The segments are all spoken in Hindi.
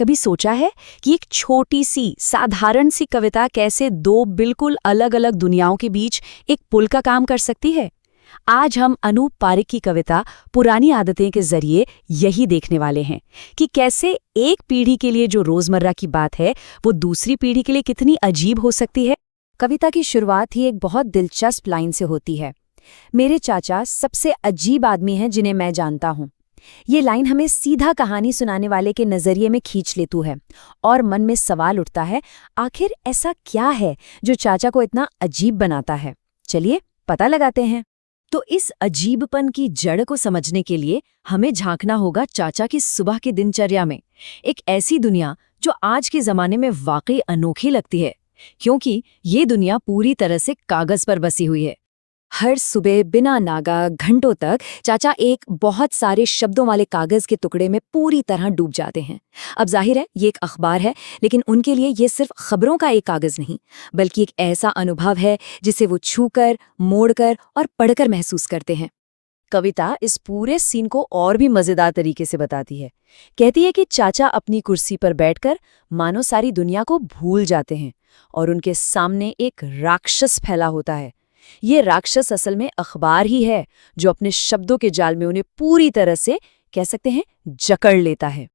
कभी सोचा है कि एक छोटी सी साधारण सी कविता कैसे दो बिल्कुल अलग अलग दुनियाओं के बीच एक पुल का काम कर सकती है? आज हम अनूप पारिक की कविता पुरानी आदतें के जरिए यही देखने वाले हैं कि कैसे एक पीढ़ी के लिए जो रोजमर्रा की बात है वो दूसरी पीढ़ी के लिए कितनी अजीब हो सकती है। कविता की शुरुआत ही एक बहुत दिलचस्प लाइन से होती है। मेरे चाचा सबसे अजीब आदमी हैं जिन्हें मैं जानता हूँ। ये लाइन हमें सीधा कहानी सुनाने वाले के नजरिए में खींच लेती है और मन में सवाल उठता है, आखिर ऐसा क्या है जो चाचा को इतना अजीब बनाता है? चलिए पता लगाते हैं। तो इस अजीबपन की जड़ को समझने के लिए हमें झांकना होगा चाचा की सुबह की दिनचर्या में, एक ऐसी दुनिया जो आज के जमाने में वाकई अनोखी लगती है, क्योंकि ये दुनिया पूरी तरह से कागज पर बसी हुई है। हर सुबह बिना नागा घंटों तक चाचा एक बहुत सारे शब्दों वाले कागज के टुकड़े में पूरी तरह डूब जाते हैं। अब जाहिर है ये एक अखबार है, लेकिन उनके लिए ये सिर्फ खबरों का एक कागज नहीं, बल्कि एक ऐसा अनुभव है जिसे वो छूकर, मोड़कर और पढ़कर महसूस करते हैं। कविता इस पूरे सीन को और भी मजेदार तरीके से बताती है। कहती है कि चाचा अपनी कुर्सी पर बैठकर मानो सारी दुनिया को भूल जाते हैं और उनके सामने एक राक्षस फैला होता है। ये राक्षस असल में अखबार ही है जो अपने शब्दों के जाल में उन्हें पूरी तरह से, कह सकते हैं, जकड़ लेता है।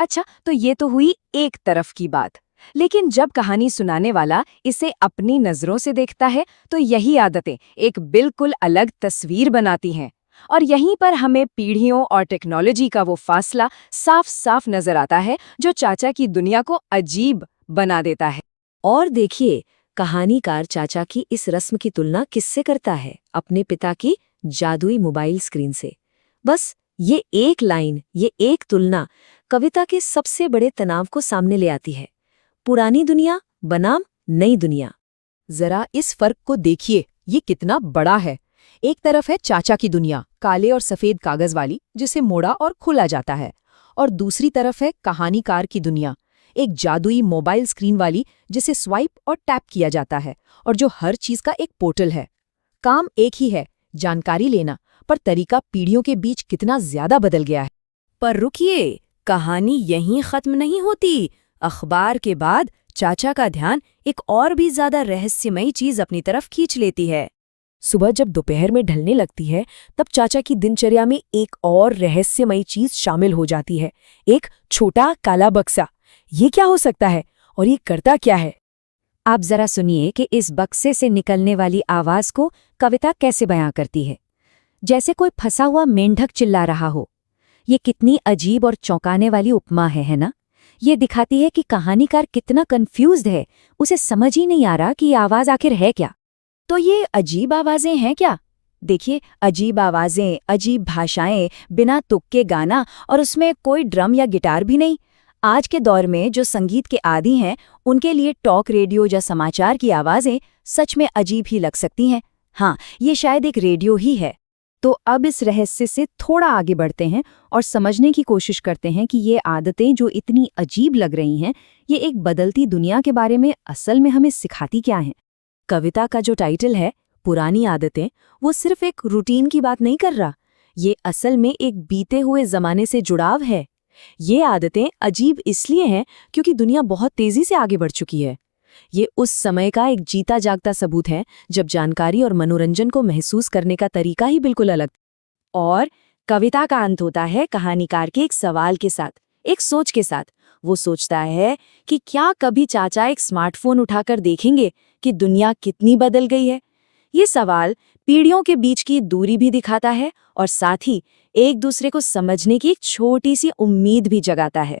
अच्छा, तो ये तो हुई एक तरफ की बात, लेकिन जब कहानी सुनाने वाला इसे अपनी नजरों से देखता है तो यही आदतें एक बिल्कुल अलग तस्वीर बनाती हैं। और यहीं पर हमें पीढ़ियों और टेक्नोलॉजी का वो फासला साफ साफ नजर आता है जो चाचा की दुनिया को अजीब बना देता है। और देखिए, कहानीकार चाचा की इस रस्म की तुलना किससे करता है? अपने पिता की जादुई मोबाइल स्क्रीन से। बस ये एक लाइन, ये एक तुलना कविता के सबसे बड़े तनाव को सामने ले आती है। पुरानी दुनिया बनाम नई दुनिया। जरा इस फर्क को देखिए, ये कितना बड़ा है। एक तरफ है चाचा की दुनिया, काले और सफेद कागज वाली, जिसे मोड़ा और खुला जाता है, और दूसरी तरफ है कहानीकार की दुनिया, एक जादुई मोबाइल स्क्रीन वाली, जिसे स्वाइप और टैप किया जाता है और जो हर चीज का एक पोर्टल है। काम एक ही है, जानकारी लेना, पर तरीका पीढ़ियों के बीच कितना ज्यादा बदल गया है। पर रुकिए, कहानी यहीं खत्म नहीं होती। अखबार के बाद चाचा का ध्यान एक और भी ज्यादा रहस्यमयी चीज अपनी तरफ खींच लेती है। सुबह जब दोपहर में ढलने लगती है, तब चाचा की दिनचर्या में एक और रहस्यमयी चीज शामिल हो जाती है, एक छोटा काला बक्सा। ये क्या हो सकता है और ये करता क्या है? आप जरा सुनिए कि इस बक्से से निकलने वाली आवाज को कविता कैसे बयां करती है। जैसे कोई फंसा हुआ मेंढक चिल्ला रहा हो। ये कितनी अजीब और चौंकाने वाली उपमा है ना? ये दिखाती है कि कहानीकार कितना कंफ्यूज्ड है, उसे समझ ही नहीं आ रहा कि ये आवाज आखिर है क्या। तो ये अजीब आवाजें हैं क्या? देखिए, अजीब आवाजें, अजीब भाषाएं, बिना तुक के गाना, और उसमें कोई ड्रम या गिटार भी नहीं। आज के दौर में जो संगीत के आदी हैं, उनके लिए टॉक रेडियो या समाचार की आवाजें सच में अजीब ही लग सकती हैं। हाँ, ये शायद एक रेडियो ही है। तो अब इस रहस्य से थोड़ा आगे बढ़ते हैं और समझने की कोशिश करते हैं कि ये आदतें जो इतनी अजीब लग रही हैं, ये एक बदलती दुनिया के बारे में असल में हमें सिखाती क्या हैं। कविता का जो टाइटल है, पुरानी आदतें, वो सिर्फ एक रूटीन की बात नहीं कर रहा। ये असल में एक बीते हुए जमाने से जुड़ाव है। ये आदतें अजीब इसलिए हैं क्योंकि दुनिया बहुत तेजी से आगे बढ़ चुकी है। ये उस समय का एक जीता जागता सबूत है जब जानकारी और मनोरंजन को महसूस करने का तरीका ही बिल्कुल अलग। और कविता का अंत होता है कहानीकार के एक सवाल के साथ, एक सोच के साथ। वो सोचता है कि क्या कभी चाचा एक स्मार्टफोन उठाकर देखेंगे कि दुनिया कितनी बदल गई है। ये सवाल पीढ़ियों के बीच की दूरी भी दिखाता है और साथ ही एक दूसरे को समझने की एक छोटी सी उम्मीद भी जगाता है।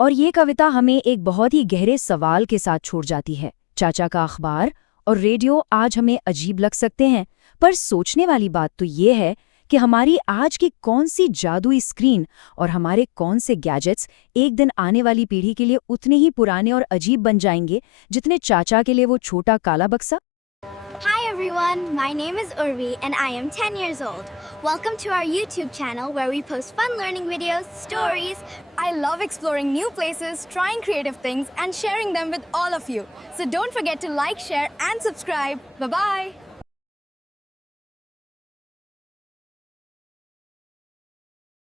और ये कविता हमें एक बहुत ही गहरे सवाल के साथ छोड़ जाती है। चाचा का अखबार और रेडियो आज हमें अजीब लग सकते हैं, पर सोचने वाली बात तो ये है कि हमारी आज की कौन सी जादुई स्क्रीन और हमारे कौन से गैजेट्स एक दिन आने वाली पीढ़ी के लिए उतने ही पुराने और अजीब बन जाएंगे जितने चाचा के लिए वो छोटा काला बक्सा। Hi everyone, my name is Urvi and I am 10 years old. Welcome to our YouTube channel where we post fun learning videos, stories. I love exploring new places, trying creative things and sharing them with all of you. So don't forget to like, share and subscribe. Bye-bye.